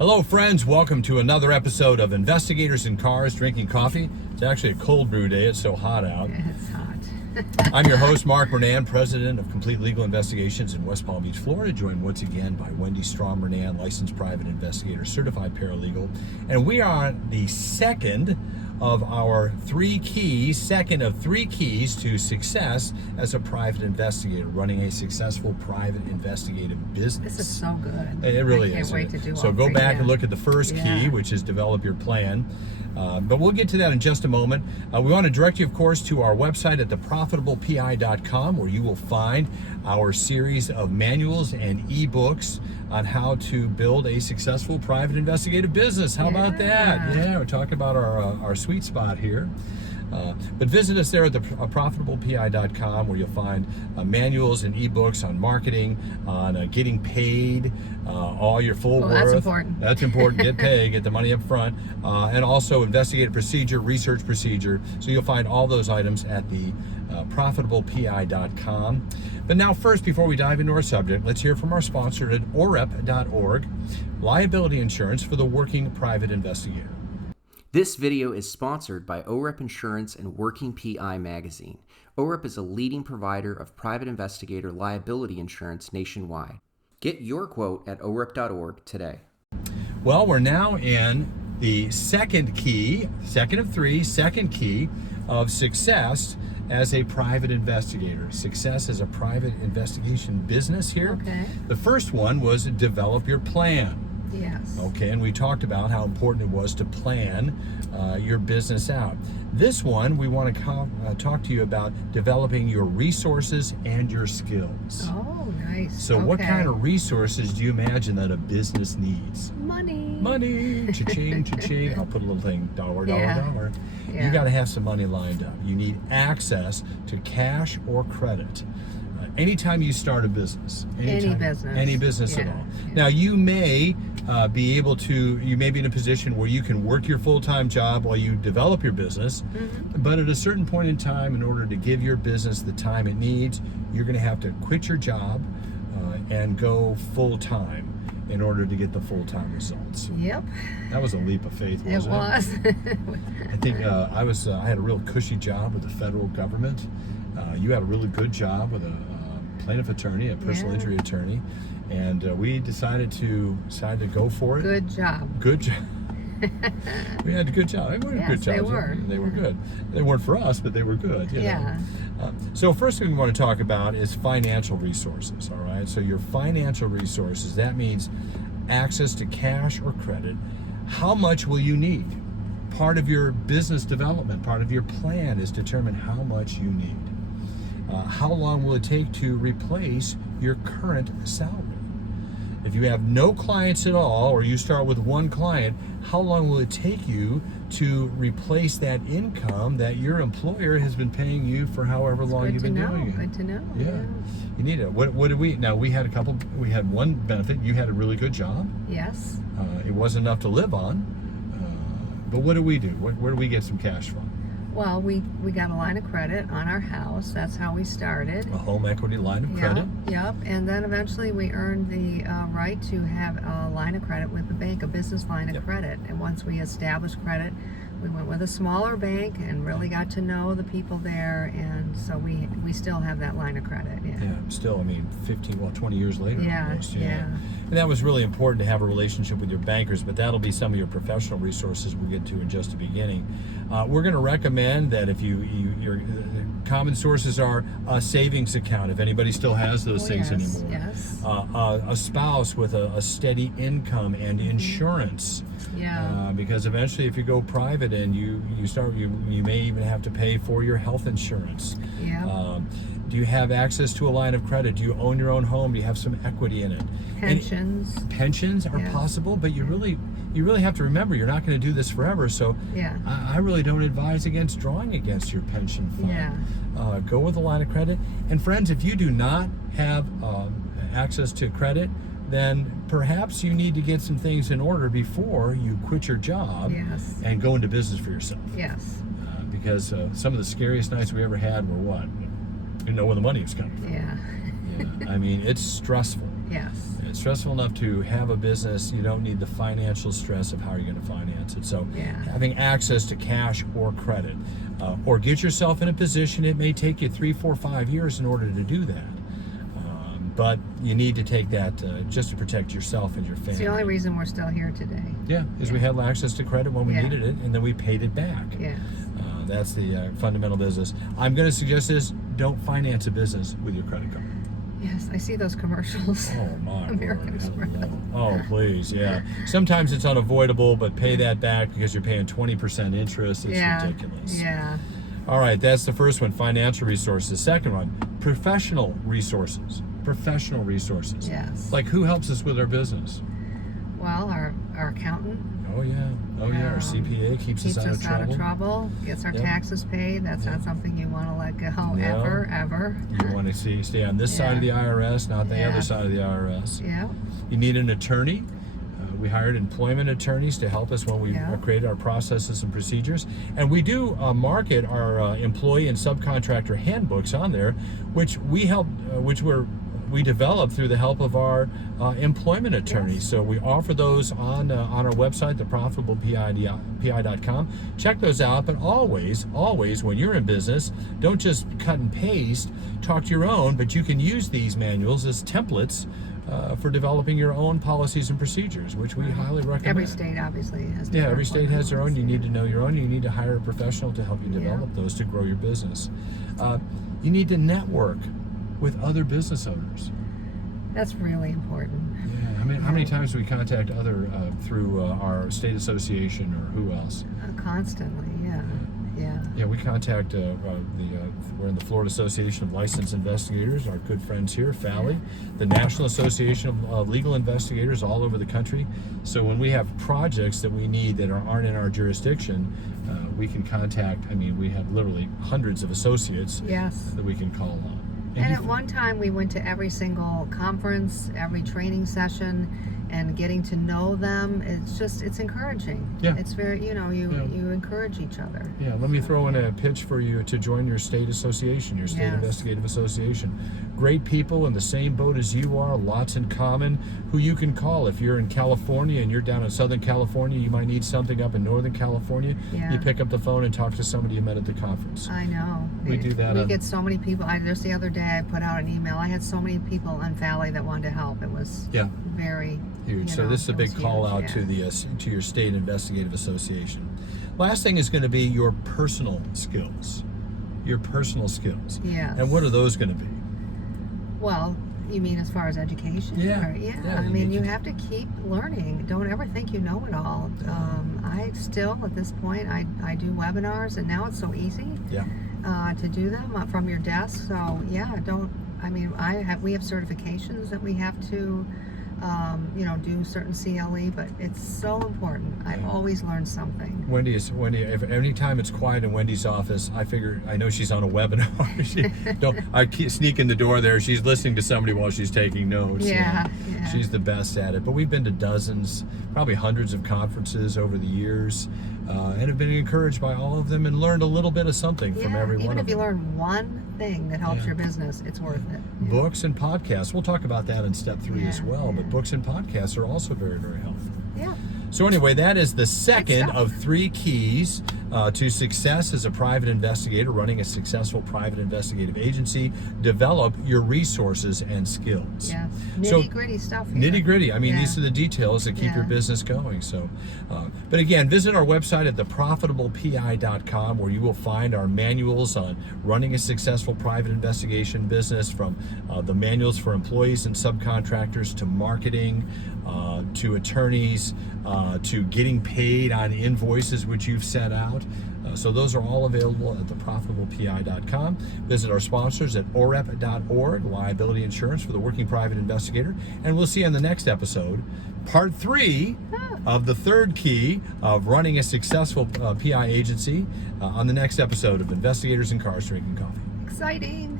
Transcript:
Hello friends, welcome to another episode of Investigators in Cars Drinking Coffee. It's actually a cold brew day, it's so hot out. It's hot. I'm your host, Mark Bernan, president of Complete Legal Investigations in West Palm Beach, Florida, joined once again by Wendy Strom Bernan, licensed private investigator, certified paralegal. And we are the second of three keys to success as a private investigator, running a successful private investigative business. This is so good. It really I is. can't wait to do So all go three, back yeah. and look at the first key, which is develop your plan. But we'll get to that in just a moment. We want to direct you, of course, to our website at theprofitablepi.com, where you will find our series of manuals and ebooks on how to build a successful private investigative business. How about that? Yeah, we're talking about our sweet spot here. But visit us there at theprofitablepi.com, where you'll find manuals and ebooks on marketing, on getting paid, all your full worth. That's important. That's important. Get paid, get the money up front, and also investigative procedure, research procedure. So you'll find all those items at the profitablepi.com. But now first, before we dive into our subject, let's hear from our sponsor at orep.org, liability insurance for the working private investigator. This video is sponsored by OREP Insurance and Working PI Magazine. OREP is a leading provider of private investigator liability insurance nationwide. Get your quote at orep.org today. Well, we're now in the second key of success as a private investigator. Success as a private investigation business here. Okay. The first one was develop your plan. Yes. Okay, and we talked about how important it was to plan your business out. This one, we want to talk to you about developing your resources and your skills. Oh, nice. So what kind of resources do you imagine that a business needs? Money. Cha-ching, cha-ching. I'll put a little thing, dollar. Yeah. You got to have some money lined up. You need access to cash or credit. Anytime you start a business, any business at all. Yeah. Now you may be in a position where you can work your full-time job while you develop your business, but at a certain point in time, in order to give your business the time it needs, you're going to have to quit your job and go full-time in order to get the full-time results. Yep. That was a leap of faith, wasn't it? It was. I think I had a real cushy job with the federal government. You had a really good job with a plaintiff attorney, a personal injury attorney, and we decided to go for it. Good job. We had a good job. They were good jobs. They were. They were good. They weren't for us, but they were good. You know? So first thing we want to talk about is financial resources. All right. So your financial resources, that means access to cash or credit. How much will you need? Part of your business development, part of your plan is determine how much you need. How long will it take to replace your current salary? If you have no clients at all, or you start with one client, how long will it take you to replace that income that your employer has been paying you for however long you've been doing it? Good to know. Yeah. You need it. What did we? Now we had one benefit. You had a really good job. Yes. It wasn't enough to live on. But what do we do? Where do we get some cash from? Well, we got a line of credit on our house. That's how we started. A home equity line of credit. Yep. And then eventually we earned the right to have a line of credit with the bank, a business line of credit. And once we established credit, we went with a smaller bank and really got to know the people there. And so we still have that line of credit. Yeah, still, 20 years later almost. Yeah. And that was really important to have a relationship with your bankers, but that'll be some of your professional resources we'll get to in just the beginning. We're going to recommend that if your common sources are a savings account, if anybody still has those things anymore. Yes. A spouse with a steady income and insurance. Yeah. Because eventually, if you go private and you may even have to pay for your health insurance. Yeah. Do you have access to a line of credit? Do you own your own home? Do you have some equity in it? Pensions are possible, but you really have to remember you're not going to do this forever. So I really don't advise against drawing against your pension fund. Yeah. Go with a line of credit. And friends, if you do not have access to credit, then perhaps you need to get some things in order before you quit your job and go into business for yourself. Yes. Because some of the scariest nights we ever had were what? You know where the money was coming from. Yeah. I mean, it's stressful. Yes. It's stressful enough to have a business. You don't need the financial stress of how you're going to finance it. So having access to cash or credit, or get yourself in a position, it may take you 3, 4, 5 years in order to do that. But you need to take that just to protect yourself and your family. It's the only reason we're still here today. Yeah, is we had access to credit when we needed it, and then we paid it back. Yes. That's the fundamental business. I'm going to suggest this: don't finance a business with your credit card. Yes, I see those commercials. Oh my American word! Express. Oh please, yeah. Sometimes it's unavoidable, but pay that back because you're paying 20% interest. It's ridiculous. Yeah. All right, that's the first one: financial resources. Second one: professional resources. Professional resources. Yes. Like who helps us with our business? Well, our accountant. Oh yeah. Our CPA keeps us out of trouble. Gets our taxes paid. That's not something you want to let go ever. You want to stay on this side of the IRS, not the other side of the IRS. Yeah. You need an attorney. We hired employment attorneys to help us when we created our processes and procedures. And we do market our employee and subcontractor handbooks on there, which we developed through the help of our employment attorneys. Yes. So we offer those on our website, theprofitablepi.com. Check those out, but always, when you're in business, don't just cut and paste, talk to your own, but you can use these manuals as templates for developing your own policies and procedures, which we highly recommend. Every state obviously has every state has their own. You need to know your own. You need to hire a professional to help you develop those to grow your business. You need to network with other business owners. That's really important. Yeah, I mean, how many times do we contact other through our state association or who else? Constantly, yeah. Yeah, we contact we're in the Florida Association of Licensed Investigators, our good friends here, FALI, the National Association of Legal Investigators all over the country. So when we have projects that we need that aren't in our jurisdiction, we can contact, we have literally hundreds of associates that we can call on. And at one time we went to every single conference, every training session, and getting to know them, it's encouraging. Yeah. It's very, you encourage each other. Yeah, let me throw in a pitch for you to join your state association, your state investigative association. Great people in the same boat as you are, lots in common, who you can call. If you're in California and you're down in Southern California, you might need something up in Northern California. Yeah. You pick up the phone and talk to somebody you met at the conference. I know. We do that. We get so many people. Just the other day I put out an email. I had so many people on FALI that wanted to help. It was very huge. So this is a big call out to your state investigative association. Last thing is going to be your personal skills. Your personal skills. Yes. And what are those going to be? Well, you mean as far as education? Yeah. You have to keep learning. Don't ever think you know it all. I still, at this point, I do webinars, and now it's so easy to do them from your desk. So we have certifications that we have to do certain CLE, but it's so important. I always learn something. Wendy, if any time it's quiet in Wendy's office, I know she's on a webinar. I sneak in the door there. She's listening to somebody while she's taking notes. Yeah. She's the best at it. But we've been to dozens, probably hundreds of conferences over the years, and have been encouraged by all of them and learned a little bit of something from every one of them. Even if you learn one thing that helps your business, it's worth it. Books and podcasts. We'll talk about that in step 3 as well, but books and podcasts are also very, very helpful. Yeah. So anyway, that is the second of 3 keys to success as a private investigator, running a successful private investigative agency. Develop your resources and skills. Yes. Nitty-gritty stuff here. Nitty-gritty. These are the details that keep your business going. So, but again, visit our website at theprofitablepi.com, where you will find our manuals on running a successful private investigation business, from the manuals for employees and subcontractors to marketing, to attorneys, to getting paid on invoices which you've sent out. So those are all available at theprofitablepi.com. Visit our sponsors at orep.org, liability insurance for the working private investigator. And we'll see you on the next episode, part 3 of the 3rd key of running a successful PI agency, on the next episode of Investigators in Cars Drinking Coffee. Exciting.